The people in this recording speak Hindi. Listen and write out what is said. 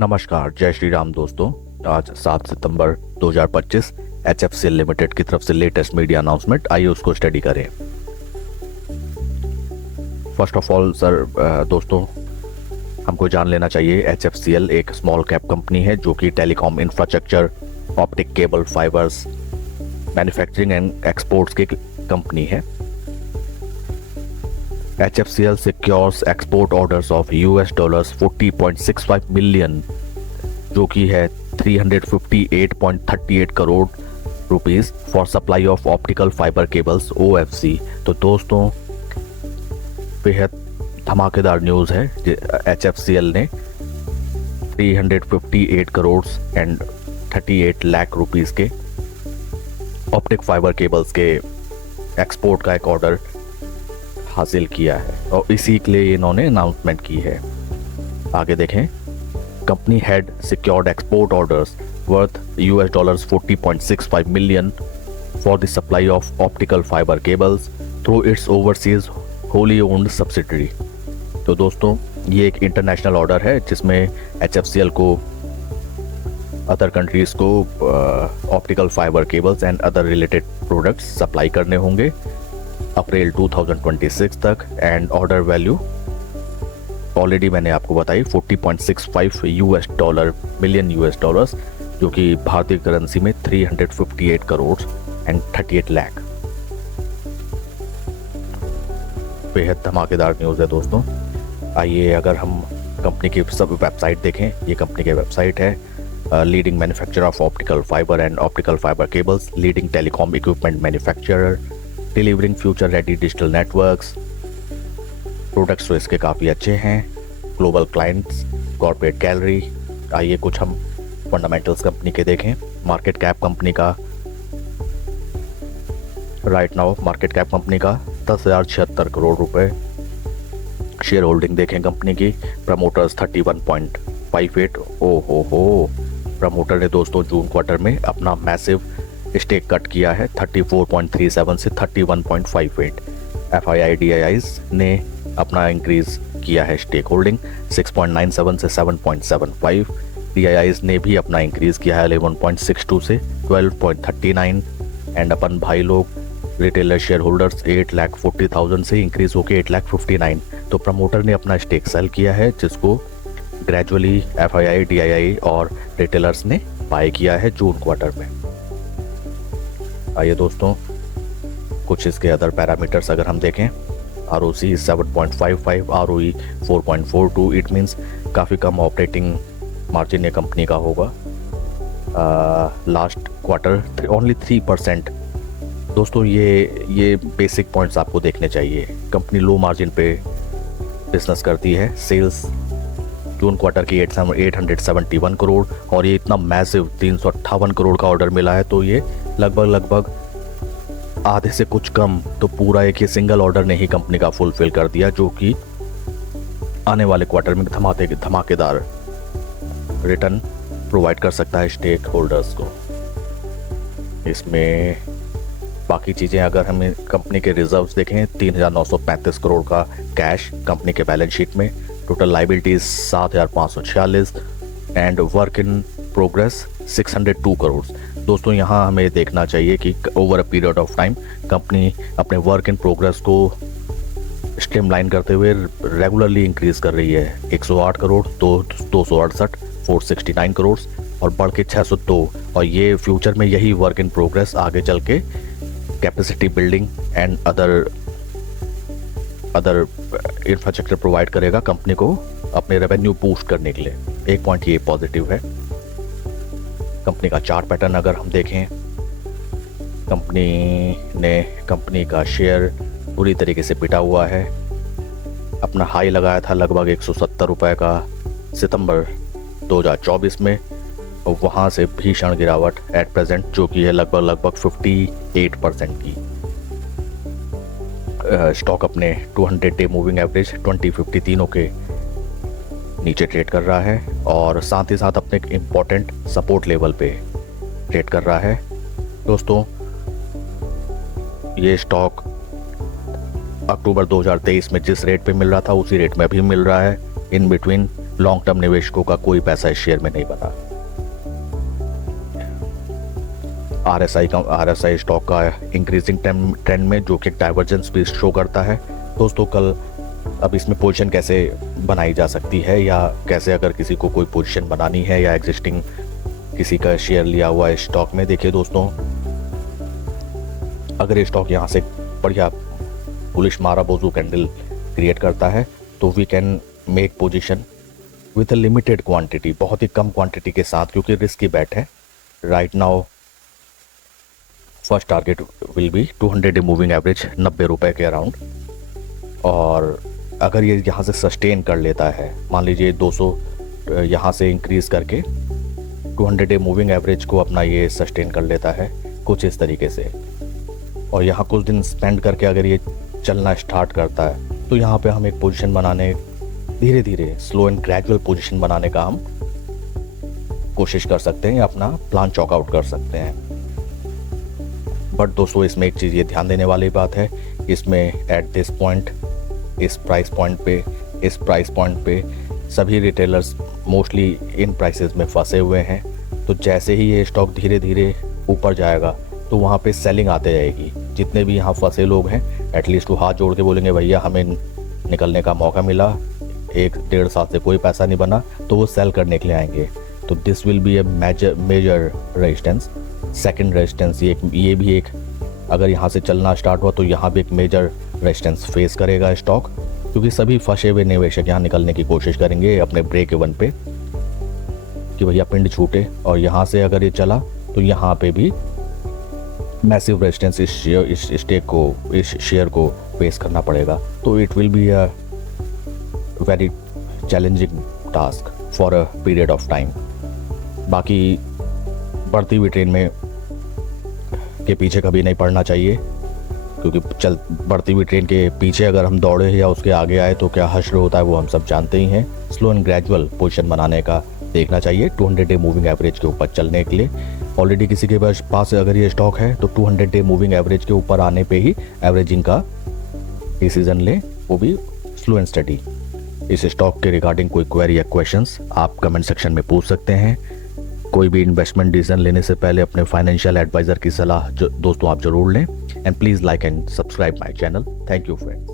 नमस्कार, जय श्री राम दोस्तों। आज 7 सितंबर 2025 HFCL लिमिटेड की तरफ से लेटेस्ट मीडिया अनाउंसमेंट, आइए उसको स्टडी करें। फर्स्ट ऑफ ऑल सर दोस्तों, हमको जान लेना चाहिए HFCL एक स्मॉल कैप कंपनी है जो कि telecom infrastructure, optic cable, fibres, manufacturing and exports की कंपनी है। HFCL secures export orders of $40.65 million, जो कि है 358.38 crore rupees for supply of optical fibre cables OFC। तो दोस्तों, बेहद धमाकेदार न्यूज़ है। HFCL ने 358 करोड़ एंड 38 लाख रुपीस के ऑप्टिक फाइबर केबल्स के एक्सपोर्ट का एक ऑर्डर हासिल किया है और इसी के लिए इन्होंने अनाउंसमेंट की है। आगे देखें, company had secured export orders worth $40.65 million for the supply of optical fibre cables through it's overseas wholly owned subsidiary. तो दोस्तों, ये एक इंटरनेशनल ऑर्डर है जिसमें HFCL को अदर कंट्रीज़ को optical fibre cables and other related products supply करने होंगे अप्रैल 2026 तक। एंड ऑर्डर वैल्यू ऑलरेडी मैंने आपको बताई $40.65 मिलियन, जो कि भारतीय करेंसी में 358 करोड़ एंड 38 लाख। बेहद धमाकेदार न्यूज़ है दोस्तों। आइए अगर हम कंपनी की सब वेबसाइट देखें, ये कंपनी की वेबसाइट है। Leading manufacturer of optical fibre and optical fibre cables, leading telecom equipment manufacturer, delivering future ready digital networks. Products तो इसके काफ़ी अच्छे हैं। Global clients, corporate gallery. आइए कुछ हम फंडामेंटल्स कंपनी के देखें। मार्केट कैप कंपनी का right now market cap company का 10,076 करोड़ रुपए। शेयर होल्डिंग देखें कंपनी की, प्रमोटर्स 31.58। हो प्रमोटर ने दोस्तों जून क्वार्टर में अपना मैसिव स्टेक कट किया है 34.37 से 31.58। FII-DIIs ने अपना इंक्रीज किया है स्टेक होल्डिंग 6.97 से 7.75। DIIs ने भी अपना इंक्रीज किया है 11.62 से 12.39। एंड अपन भाई लोग रिटेलर शेयर होल्डर्स 8,40,000 से इंक्रीज होकर 8,59,000। तो प्रमोटर ने अपना स्टेक सेल किया है जिसको ग्रेजुअली FII-DII और रिटेलर्स ने बाय किया है जून क्वार्टर में। आइए दोस्तों, कुछ इसके अदर पैरामीटर्स अगर हम देखें, ROC 7.55, ROE 4.42। इट मीन्स काफ़ी कम ऑपरेटिंग मार्जिन ये कंपनी का होगा। Last quarter only 3%। दोस्तों, ये बेसिक पॉइंट्स आपको देखने चाहिए। कंपनी लो मार्जिन पे बिजनेस करती है। सेल्स जून क्वार्टर की 871 करोड़ और ये इतना मैसिव 358 करोड़ का ऑर्डर मिला है, तो ये लगभग आधे से कुछ कम तो पूरा एक ही सिंगल ऑर्डर ने ही कंपनी का फुलफिल कर दिया, जो कि आने वाले क्वार्टर में धमाकेदार रिटर्न प्रोवाइड कर सकता है स्टेक होल्डर्स को। इसमें बाकी चीज़ें अगर हम कंपनी के रिजर्व्स देखें, 3,935 करोड़ का कैश कंपनी के बैलेंस शीट में, total liabilities 7,546 and work in progress 602 crore. दोस्तों, यहाँ हमें देखना चाहिए कि over a period of time company अपने वर्क इन प्रोग्रेस को स्ट्रीमलाइन करते हुए रेगुलरली इंक्रीज कर रही है। 108 करोड़, 268, 469 करोड़ और बढ़ के 602। और ये फ्यूचर में यही वर्क इन प्रोग्रेस आगे चल के capacity building and other infrastructure provide करेगा कंपनी को अपने रेवेन्यू बूस्ट करने के लिए। एक पॉइंट ये पॉजिटिव है। कंपनी का चार्ट पैटर्न अगर हम देखें, कंपनी का शेयर पूरी तरीके से पिटा हुआ है। अपना हाई लगाया था लगभग 170 रुपये का सितंबर 2024 में, और वहाँ से भीषण गिरावट एट प्रेजेंट जो कि है लगभग 58% की। स्टॉक अपने 200 डे मूविंग एवरेज 2050 तीनों के नीचे ट्रेड कर रहा है और साथ ही साथ अपने एक इम्पॉर्टेंट सपोर्ट लेवल पे ट्रेड कर रहा है। दोस्तों, ये स्टॉक अक्टूबर 2023 में जिस रेट पे मिल रहा था उसी रेट में भी मिल रहा है। इन बिटवीन लॉन्ग टर्म निवेशकों का कोई पैसा इस शेयर में नहीं बना। RSI स्टॉक का इंक्रीजिंग ट्रेंड में जो कि डाइवर्जेंस भी शो करता है। दोस्तों कल अब इसमें पोजीशन कैसे बनाई जा सकती है, या कैसे अगर किसी को कोई पोजीशन बनानी है या एग्जिस्टिंग किसी का शेयर लिया हुआ है स्टॉक में। देखिए दोस्तों, अगर ये स्टॉक यहाँ से बढ़िया बुलिश माराबोजू कैंडल क्रिएट करता है तो we can make position with a limited quantity, बहुत ही कम क्वांटिटी के साथ, क्योंकि रिस्क की बैट है। Right now first target will be 200 day moving average 90 रुपए के अराउंड। और अगर ये यहाँ से सस्टेन कर लेता है, मान लीजिए 200 यहाँ से इंक्रीज करके 200 डे मूविंग एवरेज को अपना ये सस्टेन कर लेता है कुछ इस तरीके से, और यहाँ कुछ दिन स्पेंड करके अगर ये चलना स्टार्ट करता है तो यहाँ पे हम एक पोजीशन बनाने, धीरे धीरे स्लो एंड ग्रेजुअल पोजीशन बनाने का हम कोशिश कर सकते हैं, या अपना प्लान चॉक आउट कर सकते हैं। बट दोस्तों इसमें एक चीज़ ये ध्यान देने वाली बात है, इसमें एट दिस पॉइंट, इस प्राइस पॉइंट पे सभी रिटेलर्स मोस्टली इन प्राइसेस में फंसे हुए हैं। तो जैसे ही ये स्टॉक धीरे धीरे ऊपर जाएगा तो वहाँ पे सेलिंग आते जाएगी। जितने भी यहाँ फंसे लोग हैं एटलीस्ट वो हाथ जोड़ के बोलेंगे भैया हमें निकलने का मौका मिला, 1-1.5 साल से कोई पैसा नहीं बना, तो वो सेल करने के लिए आएंगे। तो this will be a major resistance. Second resistance ये भी एक, अगर यहाँ से चलना स्टार्ट हुआ तो यहाँ भी एक मेजर रेजिस्टेंस फेस करेगा स्टॉक, क्योंकि सभी फंसे हुए निवेशक यहाँ निकलने की कोशिश करेंगे अपने ब्रेक इवन पे कि भैया पिंड छूटे। और यहाँ से अगर ये चला तो यहाँ पे भी मैसिव रेजिस्टेंस इस शेयर को फेस करना पड़ेगा। तो it will be a very challenging task for a period of time. बाकी बढ़ती हुई ट्रेन में के पीछे कभी नहीं पड़ना चाहिए, क्योंकि बढ़ती हुई ट्रेन के पीछे अगर हम दौड़े या उसके आगे आए तो क्या हश्र होता है वो हम सब जानते ही हैं। स्लो एंड ग्रेजुअल पोजीशन बनाने का देखना चाहिए 200 डे मूविंग एवरेज के ऊपर चलने के लिए। ऑलरेडी किसी के पास अगर ये स्टॉक है तो 200 डे मूविंग एवरेज के ऊपर आने पे ही एवरेजिंग का डिसीजन ले, वो भी स्लो एंड स्टडी। इस स्टॉक के रिगार्डिंग कोई क्वेरी या क्वेश्चंस आप कमेंट सेक्शन में पूछ सकते हैं। कोई भी इन्वेस्टमेंट डिसीजन लेने से पहले अपने फाइनेंशियल एडवाइजर की सलाह दोस्तों आप जरूर लें। And please like and subscribe my channel. Thank you friends.